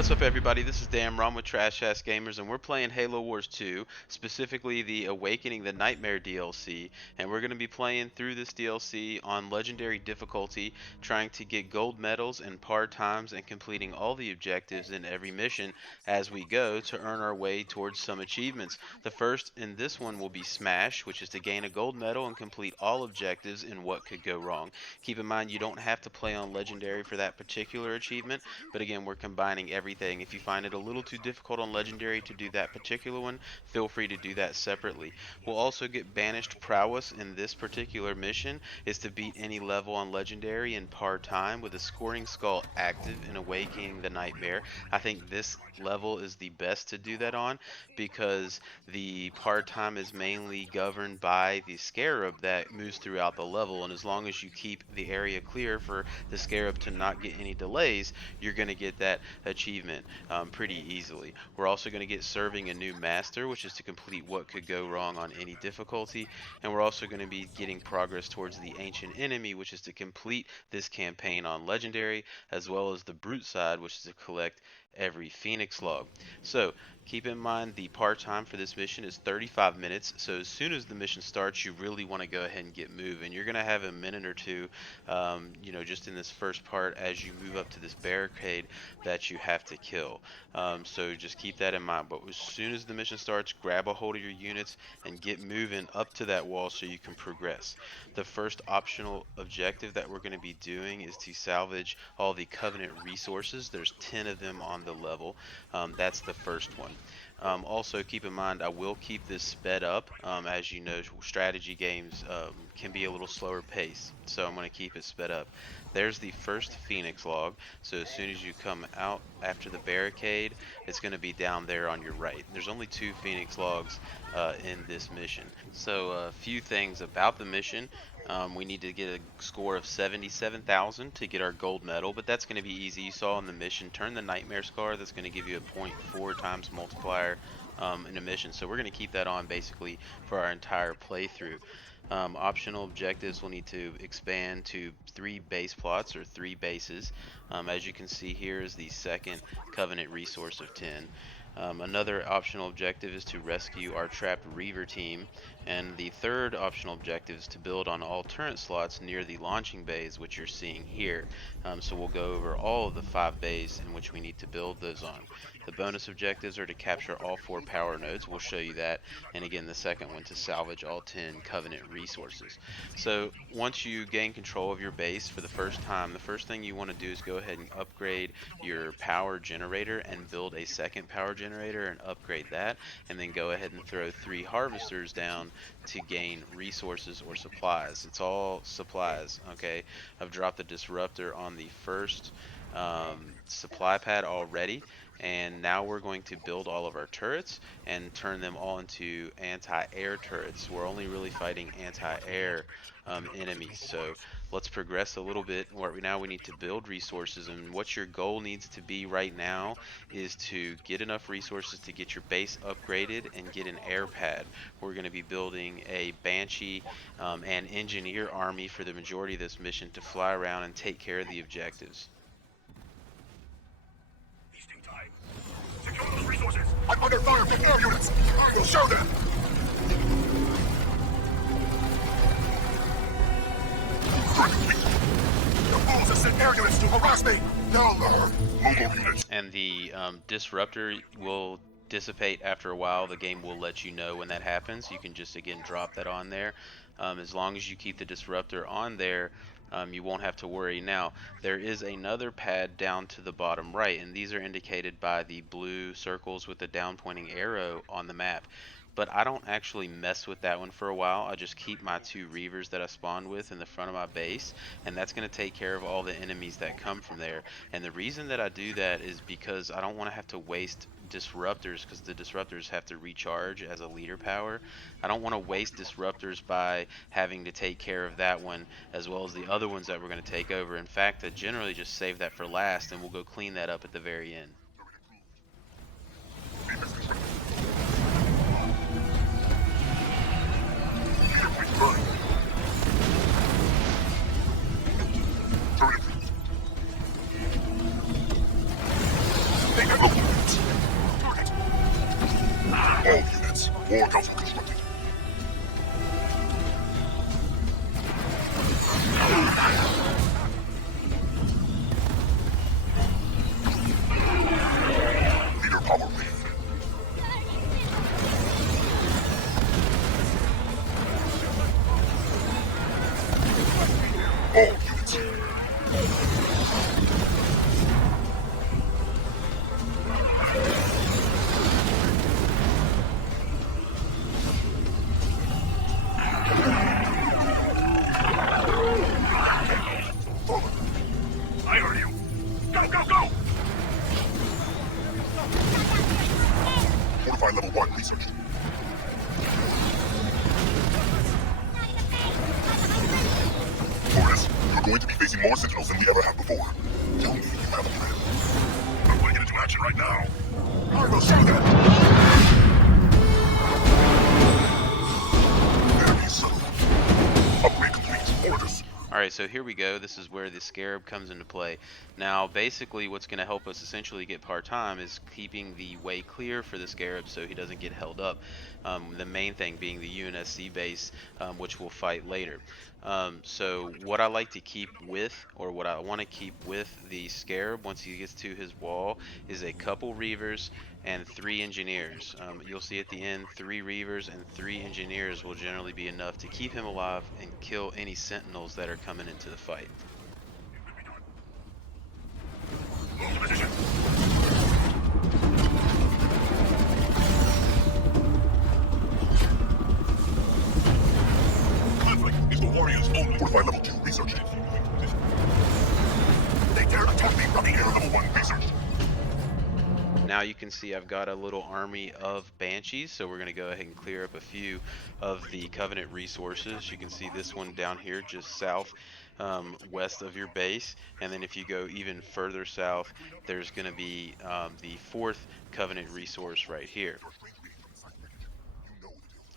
What's up everybody, this is Damron with Trash Ass Gamers, and we're playing Halo Wars 2, specifically the Awakening the Nightmare DLC, and we're going to be playing through this DLC on Legendary difficulty, trying to get gold medals and par times and completing all the objectives in every mission as we go to earn our way towards some achievements. The first in this one will be Smash, which is to gain a gold medal and complete all objectives in What Could Go Wrong. Keep in mind you don't have to play on Legendary for that particular achievement, but again we're combining everything. If you find it a little too difficult on Legendary to do that particular one, feel free to do that separately. We'll also get Banished Prowess in this particular mission, is to beat any level on Legendary in par time with a scoring skull active in Awakening the Nightmare. I think this level is the best to do that on because the par time is mainly governed by the scarab that moves throughout the level, and as long as you keep the area clear for the scarab to not get any delays, you're going to get that achievement pretty easily. We're also going to get Serving a New Master, which is to complete What Could Go Wrong on any difficulty, and we're also going to be getting progress towards the Ancient Enemy, which is to complete this campaign on Legendary, as well as the Brute side, which is to collect every Fenix Log. So keep in mind the par time for this mission is 35 minutes, so as soon as the mission starts you really want to go ahead and get moving. You're going to have a minute or two just in this first part as you move up to this barricade that you have to kill, so just keep that in mind. But as soon as the mission starts, grab a hold of your units and get moving up to that wall so you can progress. The first optional objective that we're going to be doing is to salvage all the Covenant resources. There's 10 of them on the level. That's the first one. Also keep in mind I will keep this sped up. As you know, strategy games can be a little slower pace, so I'm going to keep it sped up. There's the first Fenix Log, so as soon as you come out after the barricade, it's going to be down there on your right. There's only 2 Fenix Logs in this mission. So a few things about the mission. We need to get a score of 77,000 to get our gold medal, but that's going to be easy. You saw in the mission, turn the Nightmare Scar, that's going to give you a 0.4 times multiplier in a mission. So we're going to keep that on basically for our entire playthrough. Optional objectives will need to expand to 3 base plots or 3 bases. As you can see here is the second Covenant resource of 10. Another optional objective is to rescue our trapped Reaver team, and the third optional objective is to build on all turret slots near the launching bays, which you're seeing here. So we'll go over all of the 5 bays in which we need to build those on. The bonus objectives are to capture all 4 power nodes. We'll show you that, and again the second one to salvage all 10 Covenant resources. So once you gain control of your base for the first time, the first thing you want to do is go ahead and upgrade your power generator and build a second power generator and upgrade that, and then go ahead and throw 3 harvesters down to gain resources or supplies. It's all supplies, okay? I've dropped the disruptor on the first supply pad already, and now we're going to build all of our turrets and turn them all into anti-air turrets. We're only really fighting anti-air enemies, so let's progress a little bit. Now we need to build resources, and what your goal needs to be right now is to get enough resources to get your base upgraded and get an air pad. We're going to be building a Banshee and Engineer army for the majority of this mission to fly around and take care of the objectives. Secure those resources! I'm under fire from air units! I will show them! The fools have sent air units to harass me! Now, mobile units! And the disruptor will dissipate after a while. The game will let you know when that happens. You can just again drop that on there. As long as you keep the disruptor on there, you won't have to worry. Now there is another pad down to the bottom right, and these are indicated by the blue circles with the down pointing arrow on the map, but I don't actually mess with that one for a while. I just keep my 2 Reavers that I spawned with in the front of my base, and that's going to take care of all the enemies that come from there. And the reason that I do that is because I don't want to have to waste disruptors, because the disruptors have to recharge as a leader power. I don't want to waste disruptors by having to take care of that one as well as the other ones that we're going to take over. In fact, I generally just save that for last, and we'll go clean that up at the very end. They have War Council constructed. Leader power wave. All units. I heard you. Go, go, go! Fortify level 1 researched. Taurus, you're going to be facing more sentinels than we ever have before. Tell me you have a plan. I'm going to get into action right now. I will show them! Very subtle. Upgrade complete. Orders. Alright, so here we go. This is where the Scarab comes into play. Now, basically, what's going to help us essentially get part-time is keeping the way clear for the Scarab so he doesn't get held up. The main thing being the UNSC base, which we'll fight later. So what I like to keep with, or what I want to keep with the Scarab once he gets to his wall, is a couple Reavers and 3 Engineers. You'll see at the end, 3 Reavers and 3 Engineers will generally be enough to keep him alive and kill any Sentinels that are coming into the fight. Conflict is the warriors only. Fortify level 2 researched. They dare attack me from the air. Level 1 researched. Now you can see I've got a little army of Banshees, so we're going to go ahead and clear up a few of the Covenant resources. You can see this one down here just south west of your base, and then if you go even further south, there's going to be the 4th Covenant resource right here.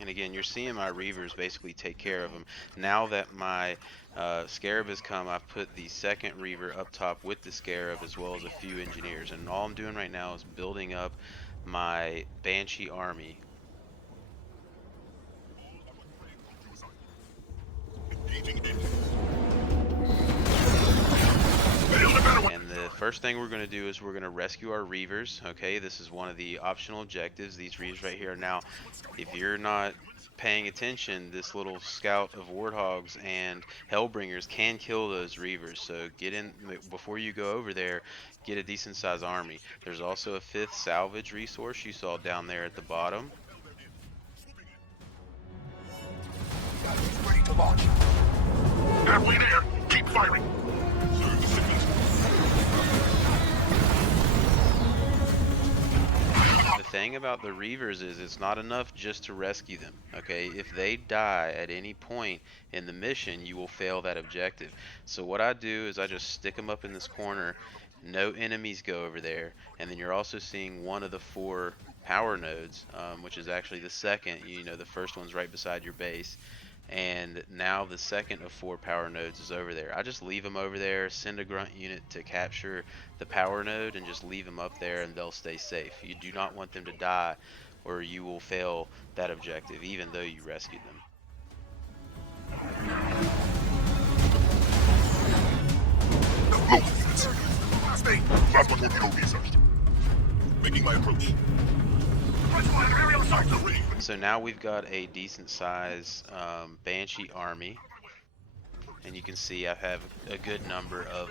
And again, you're seeing my Reavers basically take care of them. Now that my Scarab has come, I've put the 2nd Reaver up top with the Scarab as well as a few Engineers. And all I'm doing right now is building up my Banshee army. And the first thing we're going to do is we're going to rescue our Reavers. Okay, this is one of the optional objectives. These Reavers right here. Now, if you're not paying attention, this little scout of Warthogs and Hellbringers can kill those Reavers. So get in before you go over there. Get a decent sized army. There's also a 5th salvage resource you saw down there at the bottom. Ready to launch. Halfway there. Keep firing. The thing about the Reavers is it's not enough just to rescue them, okay? If they die at any point in the mission, you will fail that objective. So what I do is I just stick them up in this corner, no enemies go over there, and then you're also seeing one of the 4 power nodes, which is actually the 2nd. You know, the first one's right beside your base. And now the 2nd of 4 power nodes is over there. I just leave them over there, send a grunt unit to capture the power node, and just leave them up there and they'll stay safe. You do not want them to die or you will fail that objective even though you rescued them. Local units. Plasma torpedo researched. Making my approach. So now we've got a decent size Banshee army, and you can see I have a good number of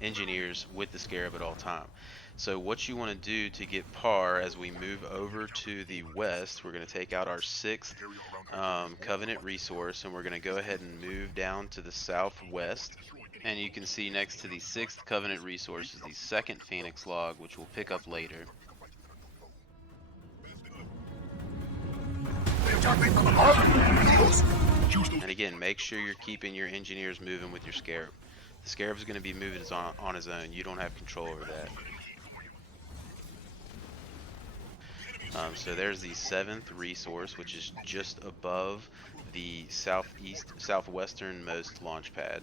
Engineers with the Scarab at all time. So what you want to do to get par as we move over to the west, we're going to take out our 6th Covenant resource, and we're going to go ahead and move down to the southwest. And you can see next to the 6th Covenant resource is the 2nd Fenix Log, which we'll pick up later. And again, make sure you're keeping your Engineers moving with your Scarab. The Scarab is going to be moving on his own. You don't have control over that. So there's the 7th resource, which is just above the southwesternmost launch pad.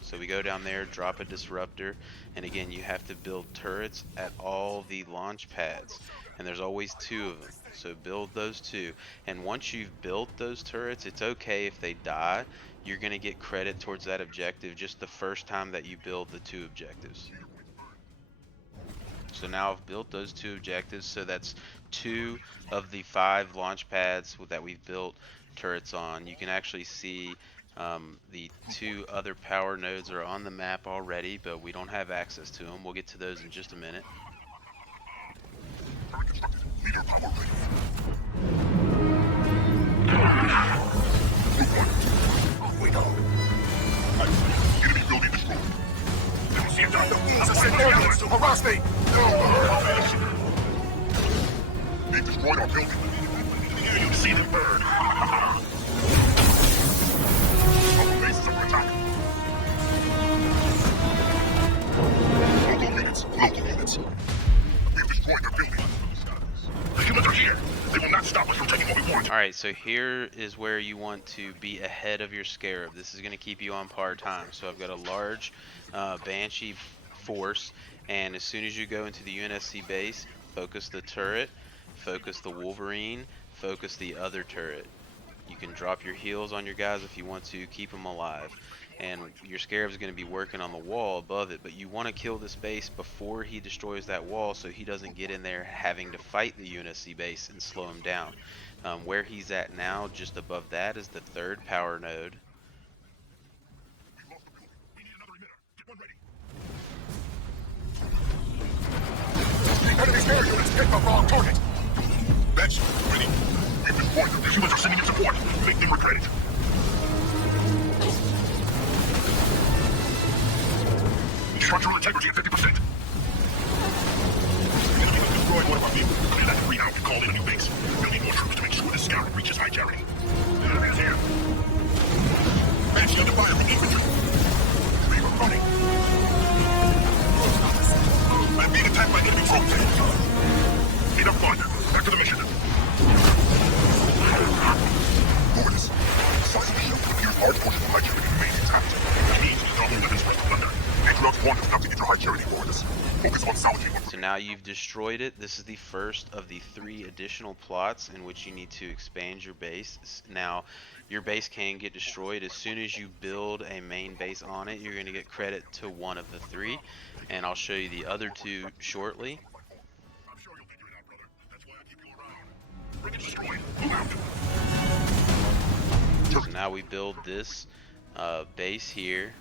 So we go down there, drop a disruptor, and again you have to build turrets at all the launch pads, and there's always 2 of them, so build those 2. And once you've built those turrets, it's okay if they die. You're going to get credit towards that objective just the first time that you build the 2 objectives. So now I've built those 2 objectives, so that's 2 of the 5 launch pads that we've built turrets on. You can actually see the 2 other power nodes are on the map already, but we don't have access to them. We'll get to those in just a minute. Leader power ready. Wait up. Enemy building destroyed. Don't see it done. The fools have sent air units to harass me. They destroyed our building. Here you see them burn. Our base is under attack. Local units. Local units. We've destroyed their building. The humans are here. They will not stop us from taking what we want. Alright, so here is where you want to be ahead of your Scarab. This is going to keep you on par time. So I've got a large Banshee force, and as soon as you go into the UNSC base, focus the turret, focus the Wolverine, focus the other turret. You can drop your heals on your guys if you want to, keep them alive. And your Scarab's going to be working on the wall above it, but you want to kill this base before he destroys that wall so he doesn't get in there having to fight the UNSC base and slow him down. Where he's at now, just above that, is the 3rd power node. We lost the building. We need another emitter. Get one ready. Enemy's air units picked the wrong target. That's ready. We've destroyed them. The humans are sending in support. Make them regret it. Structural integrity at 50%. Enemy has destroyed one of our vehicles. Clear that debris out and call in a new base. We'll need more troops to make sure this scout reaches high charity. The enemy's here. Banshee under fire from infantry. Three are running. I'm being attacked by enemy trophies. Need up farther. Back to the mission. Over this. Size of the shield. Here's large portion of high charity remains intact. That means we don't need to express the thunder. So now you've destroyed it. This is the first of the 3 additional plots in which you need to expand your base. Now, your base can get destroyed. As soon as you build a main base on it, you're going to get credit to 1 of the 3. And I'll show you the other 2 shortly. I'm sure you'll figure it out, brother. That's why I keep you around. Bring it destroyed. Move out. So now we build this base here.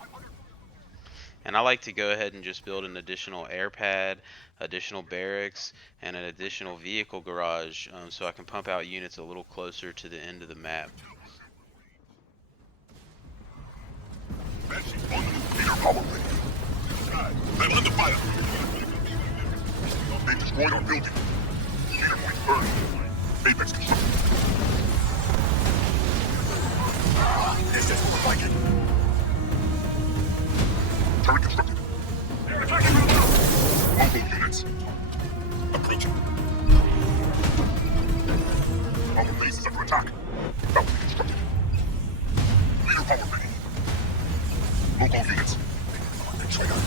And I like to go ahead and just build an additional air pad, additional barracks, and an additional vehicle garage so I can pump out units a little closer to the end of the map. I'm under fire. They destroyed our building. Leader point burned. Apex constructed. This is more like it. Turret constructed. They're attacking from now. Mobile units. Approaching. Our base is under attack. Falcon constructed. Leader power ready. Local units. Trigger.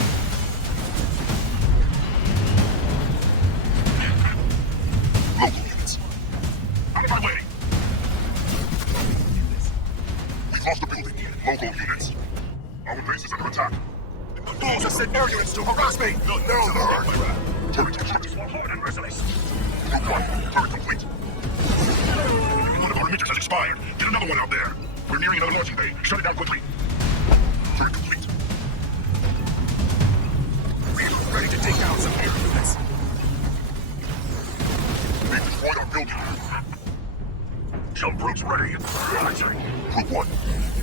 Local units. Out of my way. We've lost the building. Local units. Our base is under attack. The fools have sent air units to harass me! No, turret constructed. Hard and merciless. Group 1, turret complete. One of our emitters has expired. Get another one out there. We're nearing another launching bay. Shut it down quickly. Turret complete. We're ready to take down some air units. They destroyed our building. Jump brutes ready. Group 1,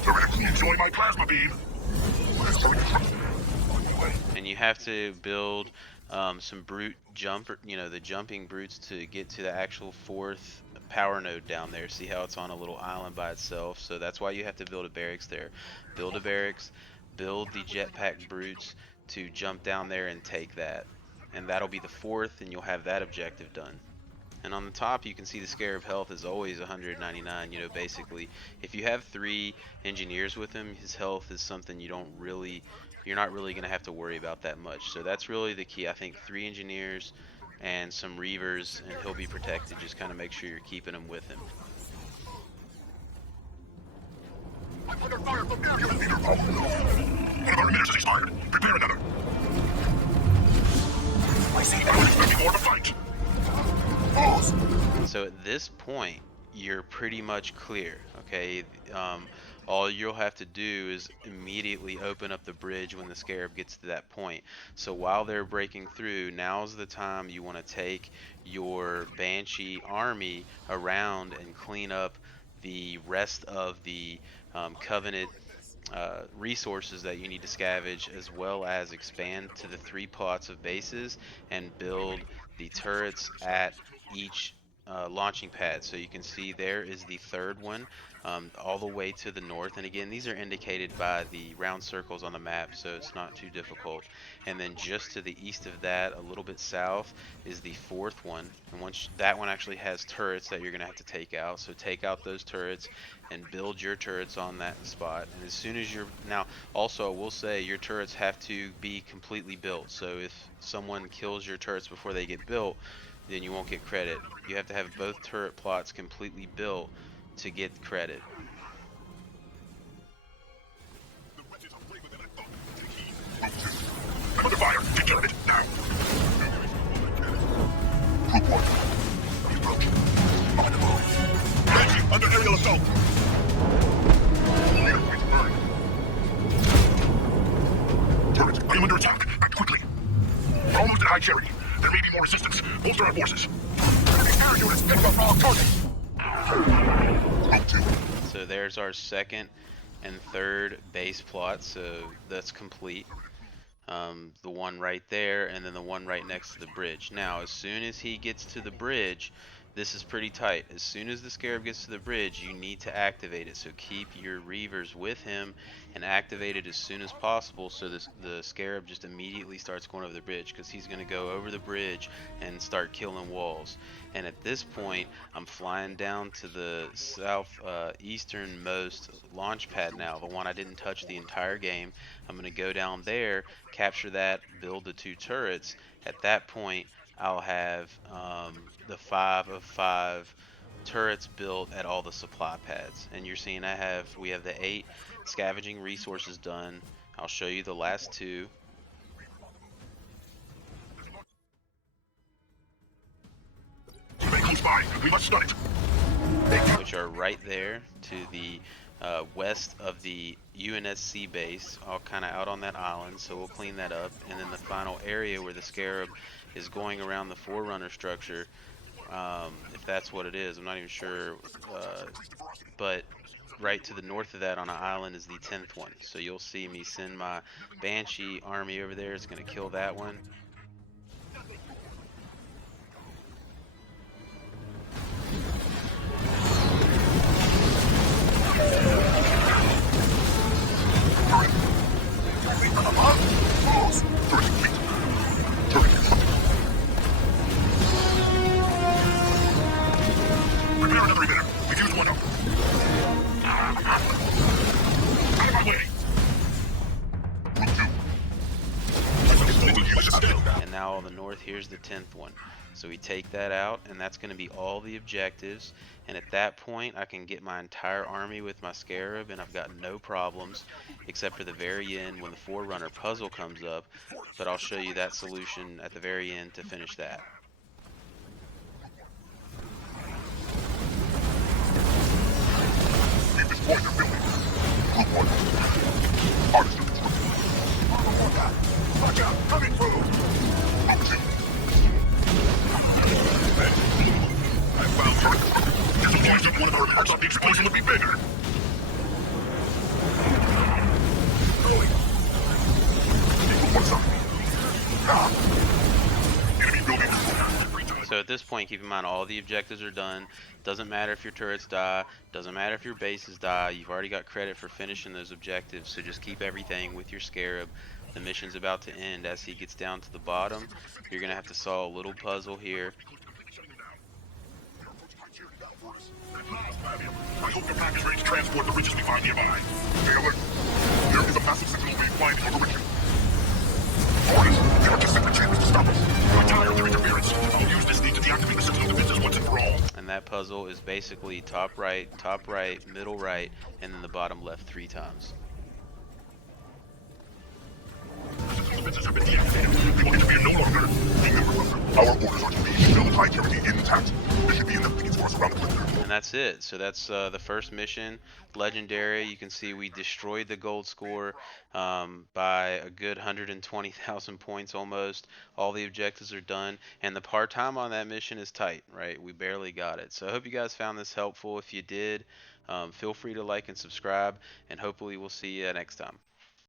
turret complete. Enjoy my plasma beam. This turret constructed. And you have to build some brute jumper, the jumping brutes to get to the actual 4th power node down there. See how it's on a little island by itself? So that's why you have to build a barracks there. Build a barracks, build the jetpack brutes to jump down there and take that. And that'll be the 4th, and you'll have that objective done. And on the top, you can see the Scarab health is always 199. You know, basically, if you have 3 engineers with him, his health is something you're not really going to have to worry about that much. So that's really the key. I think 3 engineers and some reavers, and he'll be protected. Just kind of make sure you're keeping him with him. I'm under fire from air unit leader. One of our emitters is expired. Prepare another. I see that. I'm expecting more of a fight. Pause. So at this point, you're pretty much clear, okay? All you'll have to do is immediately open up the bridge when the Scarab gets to that point. So while they're breaking through, now's the time you want to take your Banshee army around and clean up the rest of the Covenant resources that you need to scavenge, as well as expand to the 3 plots of bases and build the turrets at each launching pad. So you can see there is the 3rd one all the way to the north, and again, these are indicated by the round circles on the map, so it's not too difficult. And then just to the east of that, a little bit south, is the 4th one, and once that one actually has turrets that you're going to have to take out. So take out those turrets and build your turrets on that spot. And as soon as you're now, also I will say, your turrets have to be completely built. So if someone kills your turrets before they get built, then you won't get credit. You have to have both turret plots completely built to get credit. I'm under fire. Take care of it now. Group 1. Approach. On the move. Banshee under aerial assault. Leader point burned. Turret, I am under attack. Act quickly. We're almost at high charity. There may be more resistance. Bolster our forces. Enemy air units pick up wrong target. Group 2. So there's our 2nd and 3rd base plot, so that's complete. The one right there, and then the one right next to the bridge. Now, as soon as he gets to the bridge, this is pretty tight. As soon as the Scarab gets to the bridge, you need to activate it. So keep your reavers with him and activate it as soon as possible, so the Scarab just immediately starts going over the bridge, because he's going to go over the bridge and start killing walls. And at this point, I'm flying down to the easternmost launch pad now, the one I didn't touch the entire game. I'm going to go down there, capture that, build the 2 turrets. At that point, I'll have the 5 of 5 turrets built at all the supply pads. And you're seeing we have the 8 scavenging resources done. I'll show you the last 2. Close by. We must stun it. Which are right there to the west of the UNSC base, all kind of out on that island, so we'll clean that up. And then the final area where the Scarab is going around the Forerunner structure, if that's what it is, I'm not even sure, but right to the north of that on an island is the 10th one. So you'll see me send my Banshee army over there. It's going to kill that one. Prepare another emitter. We've used one up. Out of my way. And now on the north, here's the 10th one. So we take that out, and that's going to be all the objectives. And at that point, I can get my entire army with my Scarab, and I've got no problems, except for the very end when the Forerunner puzzle comes up. But I'll show you that solution at the very end to finish that. Keep this point of building. Group 1. Harvester destroyed. Watch out! Coming through! Group 2. I found turret. If the boys took one of our parts off, the explosion would be bigger. Going. Keep one side. Enemy building. So at this point, keep in mind all the objectives are done. Doesn't matter if your turrets die, doesn't matter if your bases die. You've already got credit for finishing those objectives, so just keep everything with your Scarab. The mission's about to end. As he gets down to the bottom, you're going to have to solve a little puzzle here. I hope your pack is ready to transport the riches we find nearby. Stay alert. There is a massive sentinel wave flying in your direction. Orders, there are just secret chambers to stop us. I'm tired of their interference. I'll use this need to deactivate the sentinel defenses once and for all. And that puzzle is basically top right, middle right, and then the bottom left 3 times. Defenses have been deactivated. They will interfere no longer. Remember, our orders are to leave build high purity intact. There should be enough tickets for us around the perimeter. And that's it. So that's the first mission, legendary. You can see we destroyed the gold score by a good 120,000 points almost. All the objectives are done, and the par time on that mission is tight, right? We barely got it. So I hope you guys found this helpful. If you did, feel free to like and subscribe, and hopefully we'll see you next time.